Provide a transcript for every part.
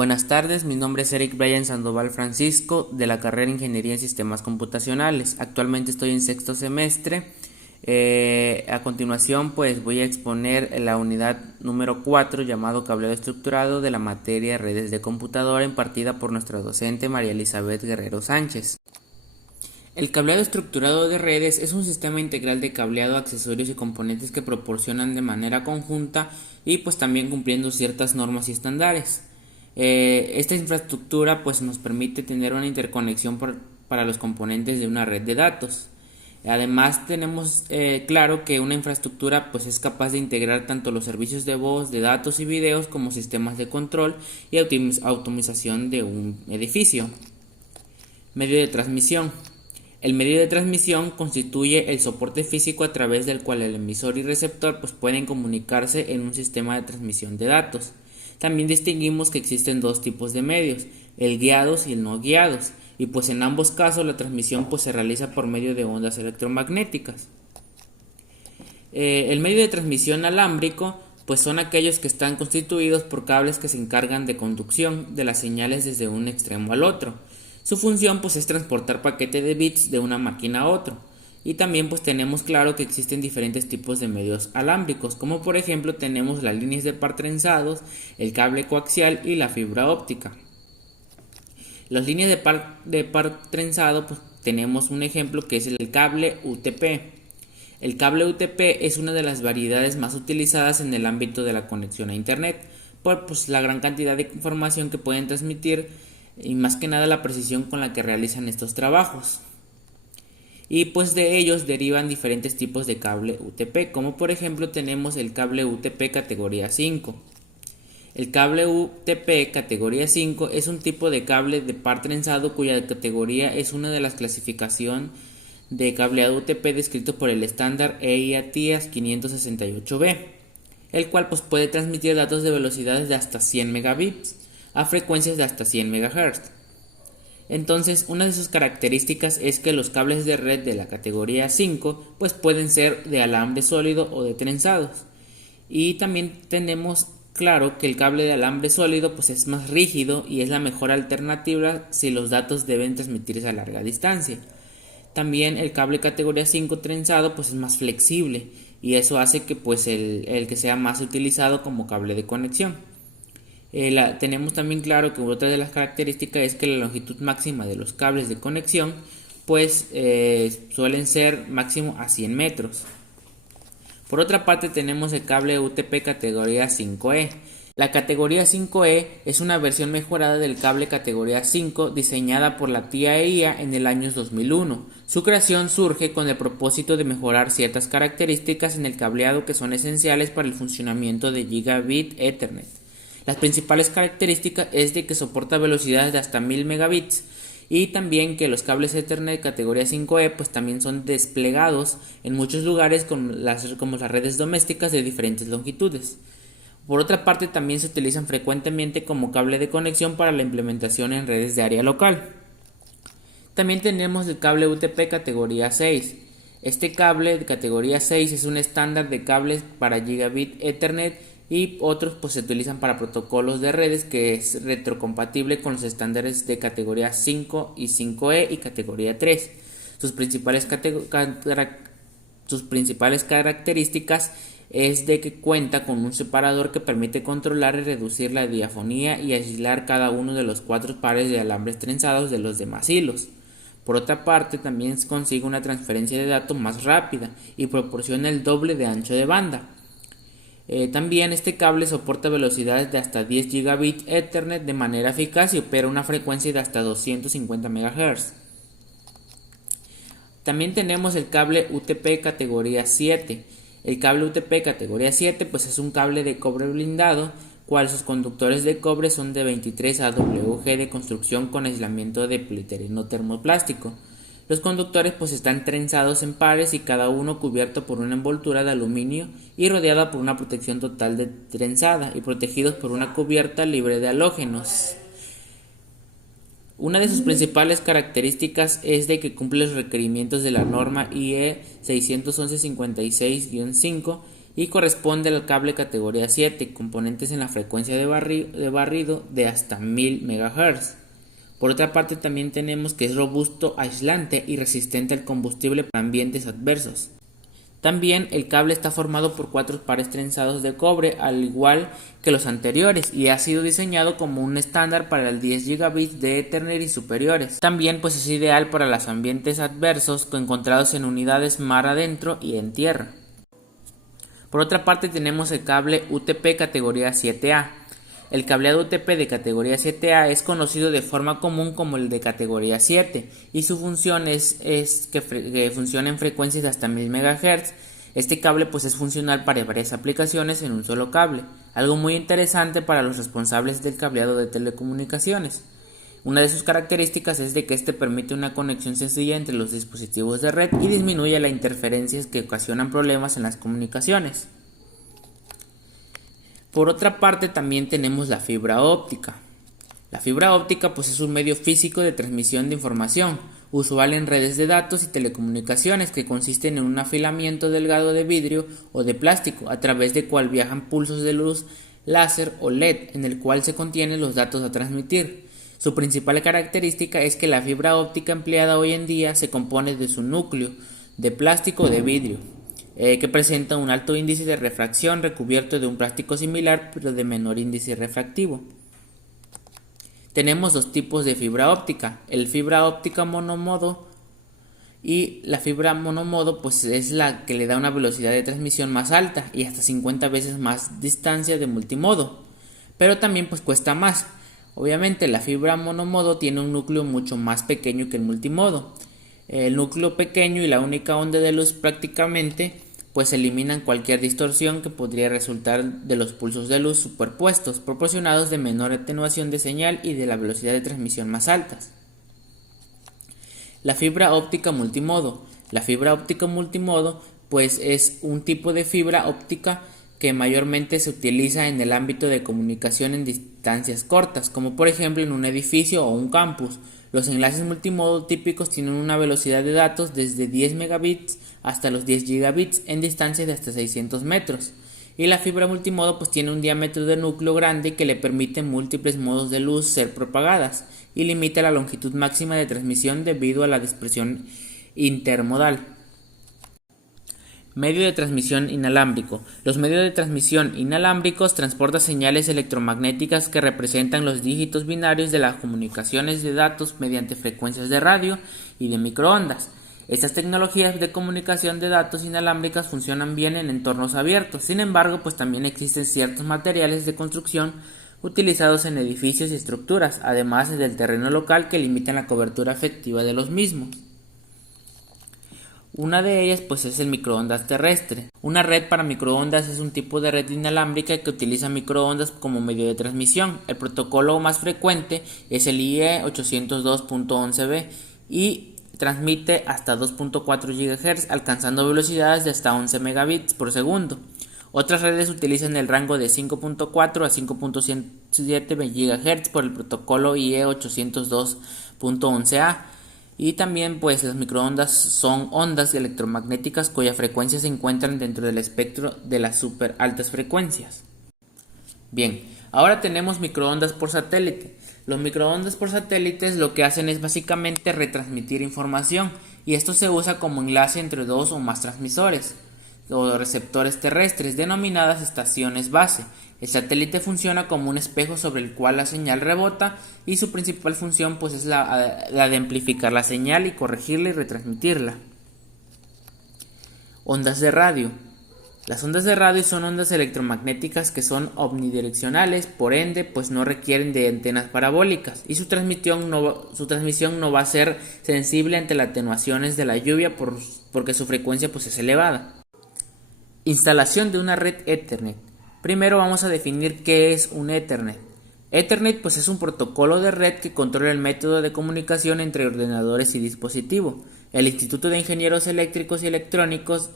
Buenas tardes, mi nombre es Eric Brian Sandoval Francisco de la carrera Ingeniería en Sistemas Computacionales. Actualmente estoy en sexto semestre. A continuación pues voy a exponer la unidad número 4 llamado cableado estructurado de la materia redes de computadora impartida por nuestra docente María Elizabeth Guerrero Sánchez. El cableado estructurado de redes es un sistema integral de cableado, accesorios y componentes que proporcionan de manera conjunta y pues también cumpliendo ciertas normas y estándares. Esta infraestructura pues nos permite tener una interconexión para los componentes de una red de datos. Además tenemos claro que una infraestructura pues es capaz de integrar tanto los servicios de voz, de datos y videos como sistemas de control y automatización de un edificio. Medio de transmisión. El medio de transmisión constituye el soporte físico a través del cual el emisor y receptor pues pueden comunicarse en un sistema de transmisión de datos. También distinguimos que existen dos tipos de medios, el guiados y el no guiados, y pues en ambos casos la transmisión pues se realiza por medio de ondas electromagnéticas. El medio de transmisión alámbrico pues son aquellos que están constituidos por cables que se encargan de conducción de las señales desde un extremo al otro. Su función pues es transportar paquete de bits de una máquina a otro. Y también pues tenemos claro que existen diferentes tipos de medios alámbricos, como por ejemplo tenemos las líneas de par trenzados, el cable coaxial y la fibra óptica. Las líneas de par trenzado pues tenemos un ejemplo que es el cable UTP. El cable UTP es una de las variedades más utilizadas en el ámbito de la conexión a internet, por pues, la gran cantidad de información que pueden transmitir y más que nada la precisión con la que realizan estos trabajos. Y pues de ellos derivan diferentes tipos de cable UTP, como por ejemplo tenemos el cable UTP categoría 5. El cable UTP categoría 5 es un tipo de cable de par trenzado cuya categoría es una de las clasificación de cableado UTP descrito por el estándar EIA-TIAS 568B, el cual pues puede transmitir datos de velocidades de hasta 100 megabits a frecuencias de hasta 100 MHz. Entonces, una de sus características es que los cables de red de la categoría 5 pues pueden ser de alambre sólido o de trenzados. Y también tenemos claro que el cable de alambre sólido pues es más rígido y es la mejor alternativa si los datos deben transmitirse a larga distancia. También el cable categoría 5 trenzado pues es más flexible y eso hace que pues el que sea más utilizado como cable de conexión. Tenemos también claro que otra de las características es que la longitud máxima de los cables de conexión pues suelen ser máximo a 100 metros. Por otra parte tenemos el cable UTP categoría 5E. La categoría 5E es una versión mejorada del cable categoría 5 diseñada por la TIA en el año 2001. Su creación surge con el propósito de mejorar ciertas características en el cableado que son esenciales para el funcionamiento de Gigabit Ethernet. Las principales características es de que soporta velocidades de hasta 1000 megabits y también que los cables Ethernet categoría 5E pues también son desplegados en muchos lugares como las redes domésticas de diferentes longitudes. Por otra parte también se utilizan frecuentemente como cable de conexión para la implementación en redes de área local. También tenemos el cable UTP categoría 6. Este cable de categoría 6 es un estándar de cables para Gigabit Ethernet y otros pues se utilizan para protocolos de redes que es retrocompatible con los estándares de categoría 5 y 5E y categoría 3. Sus principales características es de que cuenta con un separador que permite controlar y reducir la diafonía y aislar cada uno de los 4 pares de alambres trenzados de los demás hilos. Por otra parte, también se consigue una transferencia de datos más rápida y proporciona el doble de ancho de banda. También este cable soporta velocidades de hasta 10 gigabit Ethernet de manera eficaz y opera una frecuencia de hasta 250 MHz. También tenemos el cable UTP categoría 7. El cable UTP categoría 7 pues es un cable de cobre blindado, cual sus conductores de cobre son de 23 AWG de construcción con aislamiento de polietileno termoplástico. Los conductores pues están trenzados en pares y cada uno cubierto por una envoltura de aluminio y rodeada por una protección total de trenzada y protegidos por una cubierta libre de halógenos. Una de sus principales características es de que cumple los requerimientos de la norma IE 611-56-5 y corresponde al cable categoría 7, componentes en la frecuencia de barrido de hasta 1000 MHz. Por otra parte, también tenemos que es robusto, aislante y resistente al combustible para ambientes adversos. También el cable está formado por 4 pares trenzados de cobre, al igual que los anteriores, y ha sido diseñado como un estándar para el 10 gigabits de Ethernet y superiores. También pues es ideal para los ambientes adversos encontrados en unidades mar adentro y en tierra. Por otra parte tenemos el cable UTP categoría 7A. El cableado UTP de categoría 7A es conocido de forma común como el de categoría 7 y su función es que funciona en frecuencias de hasta 1000 MHz. Este cable pues es funcional para varias aplicaciones en un solo cable, algo muy interesante para los responsables del cableado de telecomunicaciones. Una de sus características es de que este permite una conexión sencilla entre los dispositivos de red y disminuye las interferencias que ocasionan problemas en las comunicaciones. Por otra parte también tenemos la fibra óptica. La fibra óptica pues es un medio físico de transmisión de información, usual en redes de datos y telecomunicaciones, que consisten en un afilamiento delgado de vidrio o de plástico, a través del cual viajan pulsos de luz láser o LED, en el cual se contienen los datos a transmitir. Su principal característica es que la fibra óptica empleada hoy en día se compone de su núcleo de plástico o de vidrio, que presenta un alto índice de refracción recubierto de un plástico similar pero de menor índice refractivo. Tenemos dos tipos de fibra óptica, el fibra óptica monomodo y la fibra monomodo pues es la que le da una velocidad de transmisión más alta y hasta 50 veces más distancia de multimodo, pero también pues cuesta más. Obviamente la fibra monomodo tiene un núcleo mucho más pequeño que el multimodo. El núcleo pequeño y la única onda de luz prácticamente pues eliminan cualquier distorsión que podría resultar de los pulsos de luz superpuestos, proporcionados de menor atenuación de señal y de la velocidad de transmisión más altas. La fibra óptica multimodo. La fibra óptica multimodo pues es un tipo de fibra óptica que mayormente se utiliza en el ámbito de comunicación en distancias cortas, como por ejemplo en un edificio o un campus. Los enlaces multimodo típicos tienen una velocidad de datos desde 10 megabits hasta los 10 gigabits en distancias de hasta 600 metros. Y la fibra multimodo pues tiene un diámetro de núcleo grande que le permite múltiples modos de luz ser propagadas y limita la longitud máxima de transmisión debido a la dispersión intermodal. Medio de transmisión inalámbrico. Los medios de transmisión inalámbricos transportan señales electromagnéticas que representan los dígitos binarios de las comunicaciones de datos mediante frecuencias de radio y de microondas. Estas tecnologías de comunicación de datos inalámbricas funcionan bien en entornos abiertos. Sin embargo, pues también existen ciertos materiales de construcción utilizados en edificios y estructuras, además del terreno local, que limitan la cobertura efectiva de los mismos. Una de ellas pues es el microondas terrestre. Una red para microondas es un tipo de red inalámbrica que utiliza microondas como medio de transmisión. El protocolo más frecuente es el IE 802.11b y transmite hasta 2.4 GHz, alcanzando velocidades de hasta 11 megabits por segundo. Otras redes utilizan el rango de 5.4 a 5.7 GHz por el protocolo IE 802.11a. Y también pues las microondas son ondas electromagnéticas cuya frecuencia se encuentran dentro del espectro de las super altas frecuencias. Bien, ahora tenemos microondas por satélite. Los microondas por satélites lo que hacen es básicamente retransmitir información, y esto se usa como enlace entre dos o más transmisores o receptores terrestres, denominadas estaciones base. El satélite funciona como un espejo sobre el cual la señal rebota, y su principal función pues es la de amplificar la señal y corregirla y retransmitirla. Ondas de radio. Las ondas de radio son ondas electromagnéticas que son omnidireccionales, por ende pues no requieren de antenas parabólicas, y su transmisión no va a ser sensible ante las atenuaciones de la lluvia porque su frecuencia pues es elevada. Instalación de una red Ethernet. Primero vamos a definir qué es un Ethernet. Ethernet pues es un protocolo de red que controla el método de comunicación entre ordenadores y dispositivo. El Instituto de Ingenieros Eléctricos y Electrónicos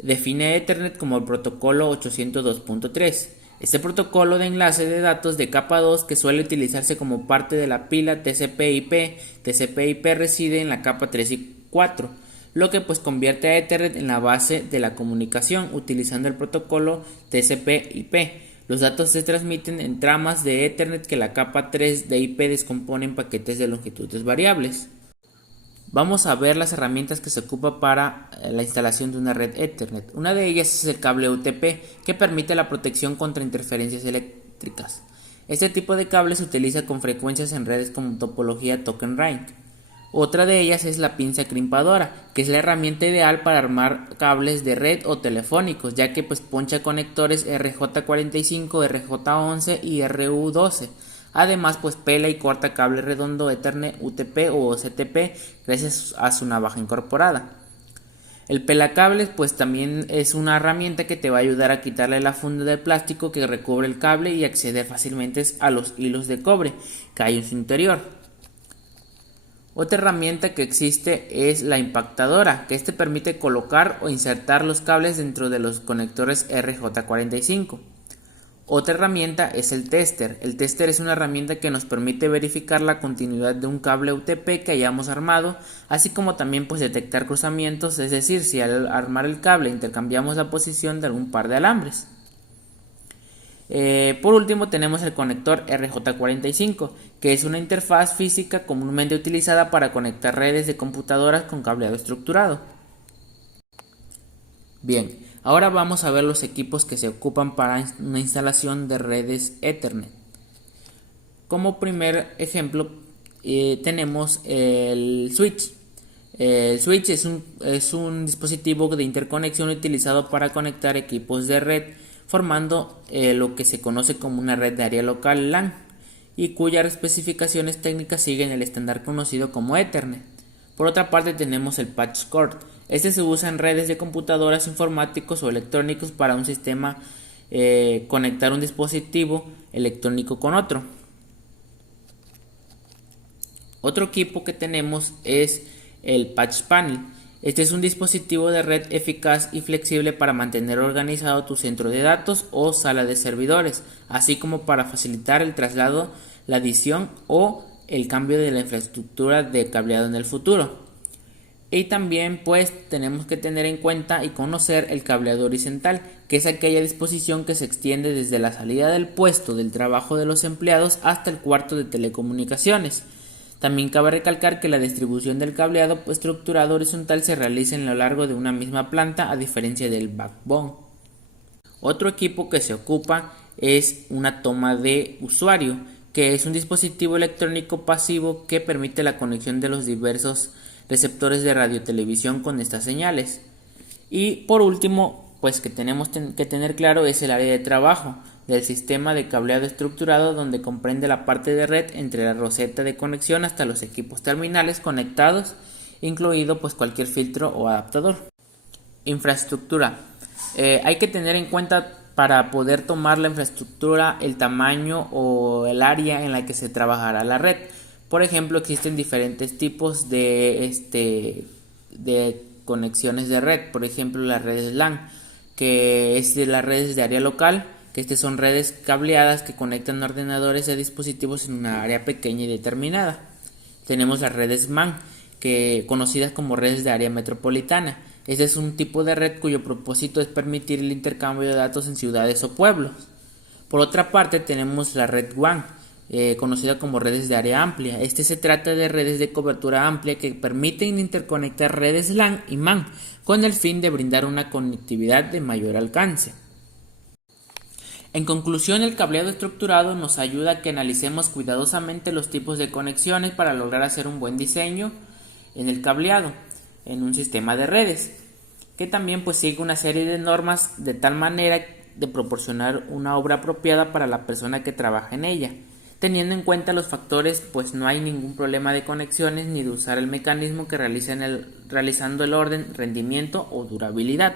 define Ethernet como el protocolo 802.3. Este protocolo de enlace de datos de capa 2 que suele utilizarse como parte de la pila TCP/IP. TCP/IP reside en la capa 3 y 4. lo que pues convierte a Ethernet en la base de la comunicación utilizando el protocolo TCP/IP. Los datos se transmiten en tramas de Ethernet que la capa 3 de IP descompone en paquetes de longitudes variables. Vamos a ver las herramientas que se ocupa para la instalación de una red Ethernet. Una de ellas es el cable UTP, que permite la protección contra interferencias eléctricas. Este tipo de cable se utiliza con frecuencias en redes con topología token ring. Otra de ellas es la pinza crimpadora, que es la herramienta ideal para armar cables de red o telefónicos, ya que pues poncha conectores RJ45, RJ11 y RU12. Además, pues pela y corta cable redondo Ethernet, UTP o OCTP gracias a su navaja incorporada. El pelacables pues también es una herramienta que te va a ayudar a quitarle la funda de plástico que recubre el cable y acceder fácilmente a los hilos de cobre que hay en su interior. Otra herramienta que existe es la impactadora, que permite colocar o insertar los cables dentro de los conectores RJ45. Otra herramienta es el tester. El tester es una herramienta que nos permite verificar la continuidad de un cable UTP que hayamos armado, así como también pues detectar cruzamientos, es decir, si al armar el cable intercambiamos la posición de algún par de alambres. Por último tenemos el conector RJ45, que es una interfaz física comúnmente utilizada para conectar redes de computadoras con cableado estructurado. Bien, ahora vamos a ver los equipos que se ocupan para una instalación de redes Ethernet. Como primer ejemplo tenemos el switch. El switch es un dispositivo de interconexión utilizado para conectar equipos de red, formando lo que se conoce como una red de área local LAN, y cuyas especificaciones técnicas siguen el estándar conocido como Ethernet. Por otra parte tenemos el patch cord. Este se usa en redes de computadoras, informáticos o electrónicos para un sistema conectar un dispositivo electrónico con otro. Otro equipo que tenemos es el patch panel. Este es un dispositivo de red eficaz y flexible para mantener organizado tu centro de datos o sala de servidores, así como para facilitar el traslado, la adición o el cambio de la infraestructura de cableado en el futuro. Y también pues tenemos que tener en cuenta y conocer el cableado horizontal, que es aquella disposición que se extiende desde la salida del puesto del trabajo de los empleados hasta el cuarto de telecomunicaciones. También cabe recalcar que la distribución del cableado estructurado horizontal se realiza en lo largo de una misma planta, a diferencia del backbone. Otro equipo que se ocupa es una toma de usuario, que es un dispositivo electrónico pasivo que permite la conexión de los diversos receptores de radiotelevisión con estas señales. Y por último, pues que tenemos que tener claro es el área de trabajo del sistema de cableado estructurado, donde comprende la parte de red entre la roseta de conexión hasta los equipos terminales conectados, incluido pues cualquier filtro o adaptador. Infraestructura. Hay que tener en cuenta para poder tomar la infraestructura el tamaño o el área en la que se trabajará la red. Por ejemplo, existen diferentes tipos de conexiones de red. Por ejemplo, las redes LAN, que es de las redes de área local, que son redes cableadas que conectan ordenadores a dispositivos en una área pequeña y determinada. Tenemos las redes MAN, conocidas como redes de área metropolitana. Este es un tipo de red cuyo propósito es permitir el intercambio de datos en ciudades o pueblos. Por otra parte tenemos la red WAN, conocida como redes de área amplia. Se trata de redes de cobertura amplia que permiten interconectar redes LAN y MAN con el fin de brindar una conectividad de mayor alcance. En conclusión, el cableado estructurado nos ayuda a que analicemos cuidadosamente los tipos de conexiones para lograr hacer un buen diseño en el cableado en un sistema de redes, que también pues sigue una serie de normas de tal manera de proporcionar una obra apropiada para la persona que trabaja en ella. Teniendo en cuenta los factores, pues no hay ningún problema de conexiones ni de usar el mecanismo que realizando el orden, rendimiento o durabilidad.